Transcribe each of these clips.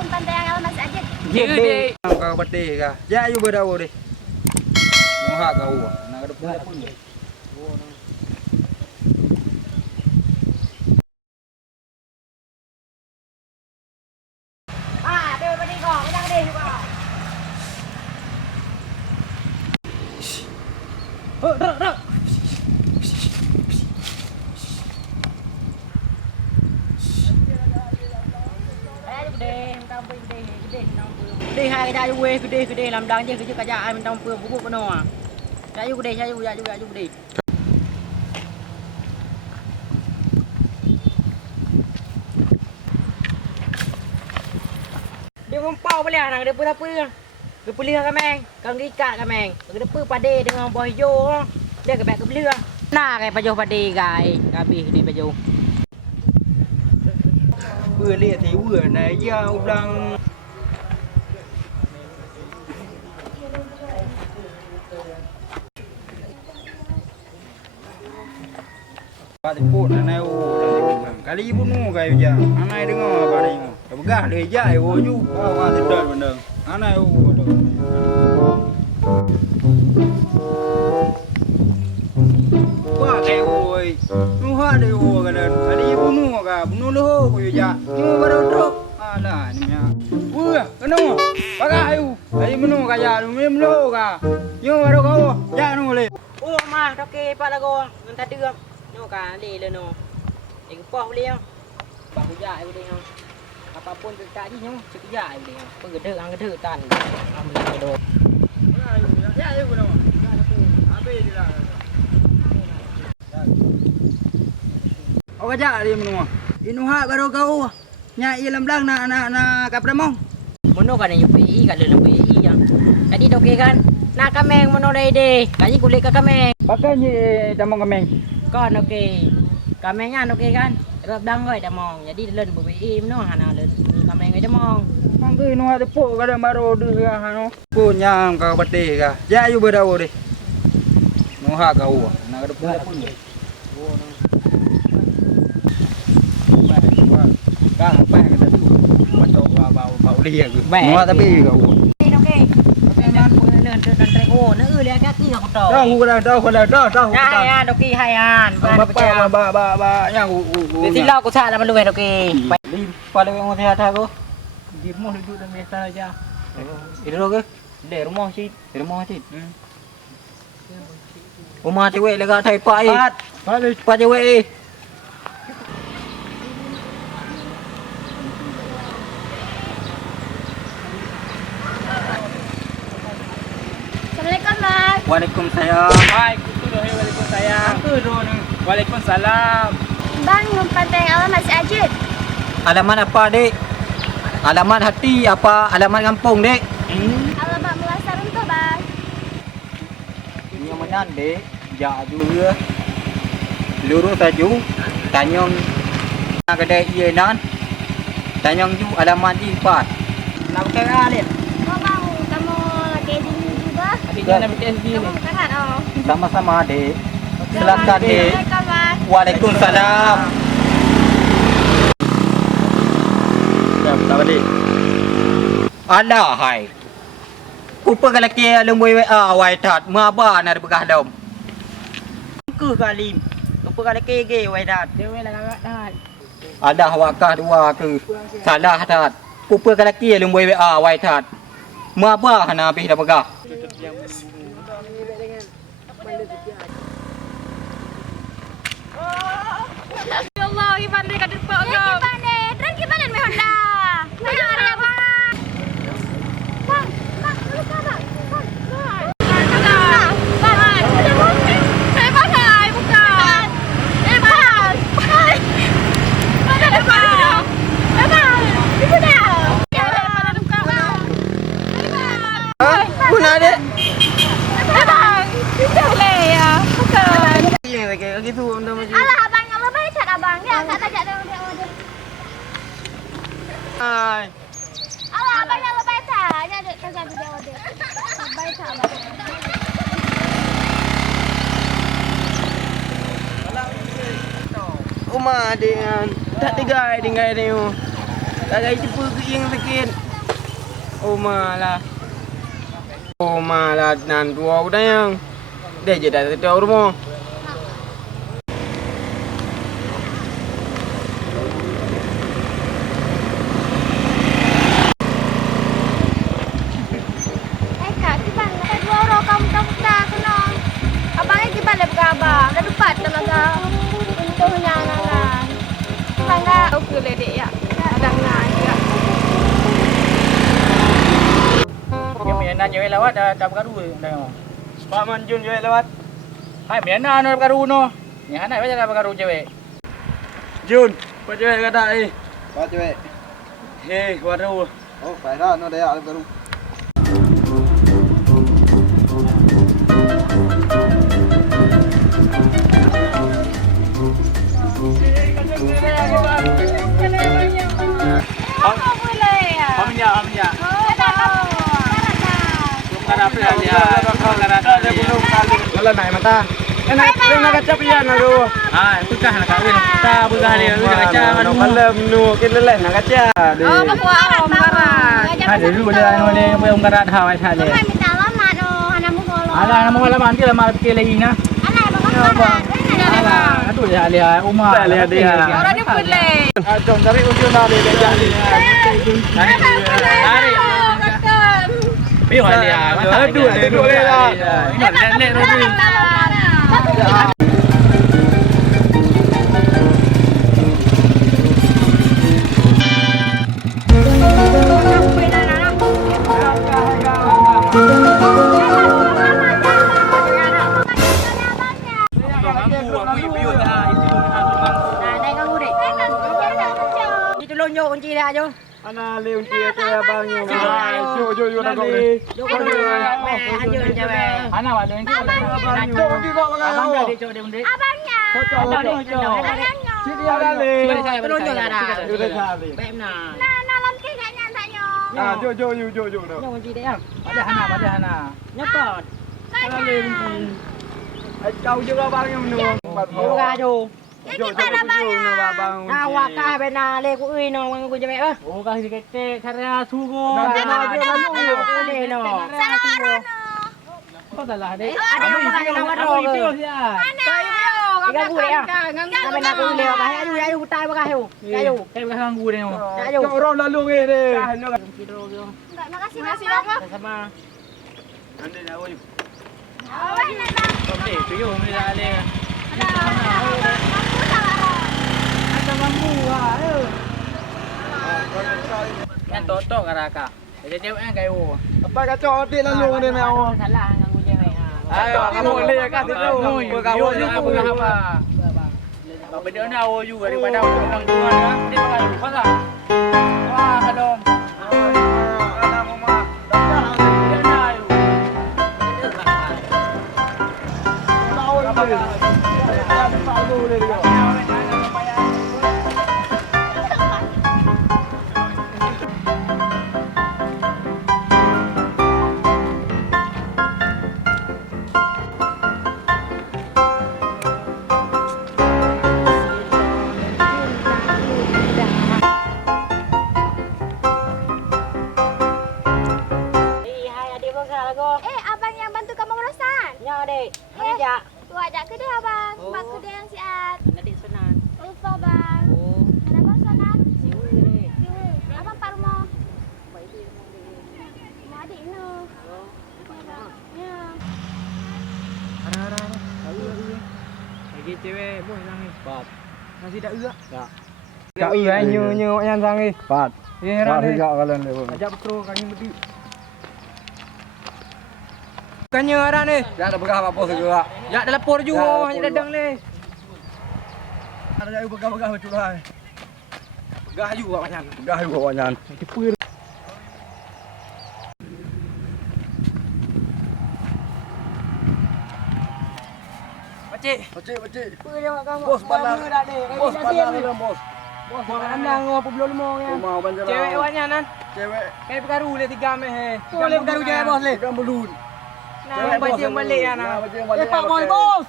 umpan tayang alamas aja. Gede. Kau bete kah? Ya ayo berdawa deh. Moha kau. Nak ada pun. Ah, đưa vào đi gõ, cái đang đi gõ. Rak. Gede hai cái đai gede làm đáng chứ cái cả nhà ai mình trong phường của bộ nó à. Cái gede gede. Dia ngompau boleh nang dia pun apa. Dia pelih kameng, kang ikat kameng. Dia depa pade dengan buah hijau. Dia ke beg ke belia. Nah kai pajuh pade gai. Habis ni pajuh. Vừa lìa thì vừa này giao đang Pati pun anai kali ibu nu kayu ja anai dengar padi mu begah le ja yo ju wa sedar bener anai wa kayu oi nu ha de ho kan kali ibu nu ka nu le ho kayu ja ni baru truk ala ni ya wah kanu baga ayu kali menu ka ja nu mem lo ka yo baru kau ja nu le Oh mah toke pak lago ngenta đưa. Nó cả lì lên nó. Để cái bao liêu. Bảo dạy đi không. Apapun cái gì nhung, chỉ cái dạy đi. Có cái ăn cái thử tàn. Ăn cái đồ. Oke ja di menua. Inuha baru kau. Nya ilam lang na kapramong. Mono kan yang PI kan dalam PI yang. Jadi toke kan. Nak kameng mono dai de. Kaji kulit ka kameng. Pakai ni damong kameng. Con ok. Kamengnya ok kan. Rap dang rồi damong. Jadi lên PI nó hà nào lên kameng người damong. Mang tu inuha de po kada baru du hano. Po nyam ka bate ka. Ya ayo berdawa deh. Nuha kau. Nak ada pun. Kan apa yang kita tu? Macam bau dia ke. Nuha tapi kau. Ok. Dan lên trên trek ô nó ư le các kia của trò. Tahu. Hai an ok hai an. Ba yang Thì lau của xa làมันluôn ok. Di pada yang mau ada ko. Di mau duduk dan biasa aja. Itu ke? Di rumah sih. Rumah cewek lega thai pak eh. Pak cewek eh. Assalamualaikum, Bang. Waalaikumsalam. Waalaikumsalam. Waalaikumsalam. Bang, umpan tayang alamas aja. Alamat apa, Dek? Alamat hati apa alamat kampung, Dek? Alamat Melasar untuk, Bang. Ini mana, Dek? Jauh lurus saja. Tanyong kedai ia nan. Tanyong ju alamat di 4. Nak pakai alit. Oh, Bang, kamu lagi di sini juga? Tapi jangan bikin sini. Kamu berangkat, oh. Sama-sama, Dek. Silakan, Dek. Assalamualaikum, Bang. Waalaikumsalam. Apa Dek? Alah, hai. Kupa kalaki lembui wai tat maba na begah dom. Cứ kalim. Lupa kalau kege wai dah. Dia wai lah dah. Ada wakah dua ke salah tat. Kupa kalaki lembui wai tat. Maba na bih dah begah. Ya Allah, Iban dia kat depan kau. Iban ni, terang gimana ni Honda? Mana ada bang? Bang, lu sabar. Bang. Saya pakai bukan. Bang. Mana ada bang? Bang. Ibu dah. Ya, mana luka bang? Bang. Puna Dek. Bang. Itu le ya. Bukan. Iya kayak gitu anda masih. Alah abang, Allah baik cat abang. Ya, tak tajak dia. Hai. Alah abang yang lebih cat. Ya, dek tajak dia. Baik cat abang. Uma dengan tak tiga dengan dia. Tagay cepu ke yang sakit. Oh malah. Oh malah nan tua udah yang. Dia je dah tahu rumah. Kak, gimana? Ada 2 orang kamu tak kenal. Abangnya gimana berkabar? Dah dapat talaga. Untungnya nangan. Tangga oke ledek ya. Ada ngan juga. Yang mana cewek lewat dah bergaru dah. Pak Manjun je lewat. Hai mana nak bergaru no. Yang anak baca dah bergaru cewek. Jun, pak cewek kata Ba cewek. Hei, waduh. Oh, phải đó, nó đây ạ, đúng. Apa boleh ya? Amnya. Oh, tahu. Kada apa dia? Kada dia. Kalau naik mata. Enak, nak kacap ya naru. Ah, pegah nak kawin. Ta pegah dia nak kaca anu. Malam nu kita leh nak kacap. Oh, bapak Om Karat. Ada dulu dia anu ni Om Karat hawai tadi. Kau minta lama no, anamu kalau. Ala nama malaman kita lama fikir lagi na. Anak Abang Karat. Ala, aduh ya dia Umar. Orang ni boleh. Jom cari ujung dah dia jadi. Tarik. Piu dia. Aduh, boleh lah. Ini nenek Robi. Lonyo kunci dah jo. Ana leun dia tu abang yo. Jo nak kau ni. Jo kau ni. Anjur cewek. Ana wa leun kita. Jo kunci kau pakai. Abang dia jo dia bunde. Abangnya. Sini ada le. Lonyo dah dah. Sudah cari. Baik nah. Nah, lamki kayaknya taknya. Ah, jo dah. Jo kunci dia. Ada Hana. Nyokot. Ana leun. Kau juga abang yang menunggu. Jo ga jo. Ini pada abangnya. Nah, wakah bena le ku ui no ku jeme eh. Oh, kasih kete karena sugo. Salah Kau salah deh. Ada yang pakai nama Aku itu dia. Ikan gue ya. Sampai nak aku lewat kah? Ayo utai bakah ayo. Ayo. Kayak bakah ganggu deh. Ayo. Kau orang lalu ni deh. Enggak, makasih Bang. Sama. Nanti nak oi. Okey, tu yo mesti dah le. Ada bambu ah. Kan totok karaka. Jadi cewek kan kayu. Apa kacau dia lalu ni nak. Salah ganggu cewek. Ayo, kamu lihat kat situ. Berkawan juga apa? Benda ni awak juga daripada orang tuan kan. Dia pakai lupa lah. Wah, kadom. Anak mama. Dia nak ayu. Tahu apa? Ada tahu dia. Abang yang bantu kamu urusan. Ya, Dek. Ya. Tu ajak ke dia abang. Oh. Sebab ke dia yang siat. Adik senang. Lupa bang. Oh, Ada bang sana. siul ni. Abang Pak Rumah. Baik dia memang dia. Mau adik no. Oh, Ya. Ara. Lalu. Lagi cewek bos sang ni. Pat. Masih tak uak. Tak. Tak uak nyu yang sangi. Pat. Ya, Ba ni. juga kalian ni. Ajak petro kami berdua. Kanyo arah ni. Ya dah begah apa segera. Ya, dah lapor juga. Hanya dadang ni. Ada yang begah betul lah. Gah juga macam. Begah juga wanyan. Pakcik. Pakcik. Apa dia buat kamu? Bos balang. Bos balang dalam bos. Bos pandang apa belum lemong ya. Rumah banjir. Cewek awaknya nan. Cewek. Kayak bergaru le 3 meh. Boleh bergaru cewek bos le. Ikan belun. Nah, baca balik ya nah. Pak boy bos.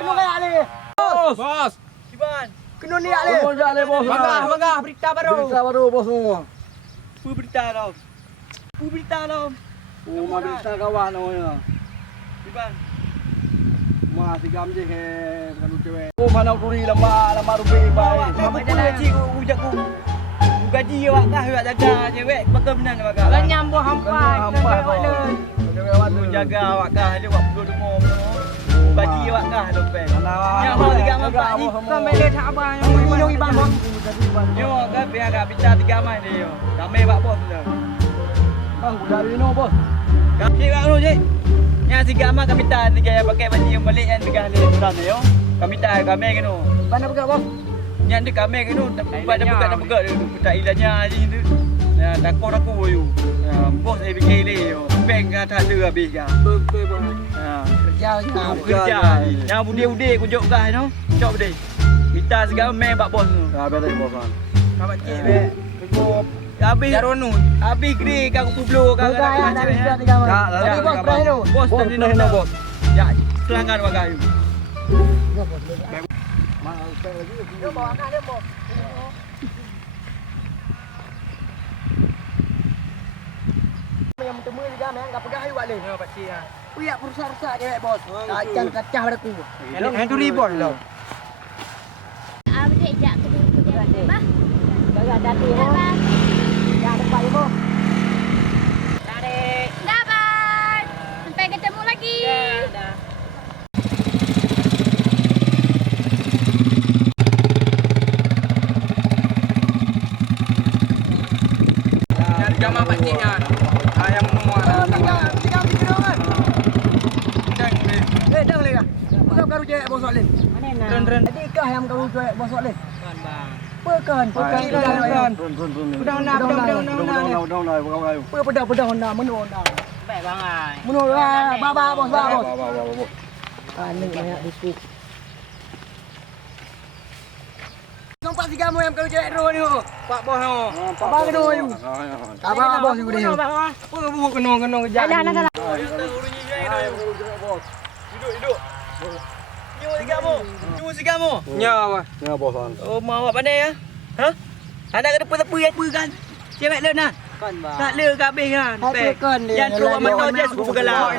Belum kayak le. Bos. Bos. Siban. Kena lihat le. Bos jak le bos. Bangga berita baru. Berita baru bos semua. Apa berita tau? Apa berita tau? Oh, mau berita kawan namanya. Bang. Masih gamje ke kalau cewek. Oh, mana turi lama rupi baik. Mama gaji ujakku. Gaji awak kah awak jaga cewek betul benar awak kah. Lah nyambo hampa. Cewek awak tu Jaga awak kah dia awak perlu dengar. Gaji awak kah dompet. Yang mau 3 4 ni sampai dia tak abang yang minum ibang bang. Yo kan biar agak bicara 3 mai dia. Kami pak bos dah. Bang, dari no bos. Kami pak lu je. Yang 3 mai kami tak 3 yang pakai baju yang balik yang 3 ni sudah yo. Kami tak kami kena. Mana buka bos? Yang dia kami kena buat dah buka dia tak ilahnya je tu. Ya takut aku you. Ya bos saya fikir le yo. Bank kan tak ada habis kan. Betul bos. Ha. Kerja. Yang budik-budik kunjuk kah no. Cok budik. Kita sekarang main pak bos tu. Ya, betul bos. Kabat cik be. Kegop. Habis Jaronu. Habis gede kau kublo kau kata cewek. Tadi bos terakhir tu. Bos tadi no bos. Ya, selangkan wagai. Mana sekali lagi? Dia bawa anak dia bos. Yang bertemu juga memang enggak pegang ayu balik. Ya pak cik ah. Uyak rusak-rusak cewek bos. Kacang pada aku. Yang tu ribon lah. Abdek jak kedua. Bah. Jaga dati Dah, Bang. Jangan lupa ibu. Dah, Bang. Sampai ketemu lagi. Dah. Cari gambar pak ciknya. Ayam semua. Tiga kan? Jangan ni. Dah boleh kah? Bukan baru cewek bos Solim. Ren. Jadi kah yang kau cewek bos Solim? Kan bang. Pekan. Pedang Honda, menu Honda. Baik bang ai. Menu baba bos. Panik banyak dikit. Nampak si kamu yang kau cewek ro ni. Pak bos no. Apa kena you? Apa bos you dia? Apa buku kena kejap. Dah. Duduk. Cuma si kamu. Ya, bang. Ya bos. Oh, mau awak pandai ya? Ha? Anak kena tepi kan? Cewek le nah. Kan bang. Tak le ke habis kan? Tekan dia. Jangan terus mata je suku bergelar.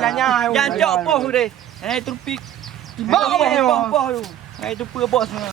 Jangan cok poh tu deh. Tupi. Bang, poh tu. Itu apa bos ni?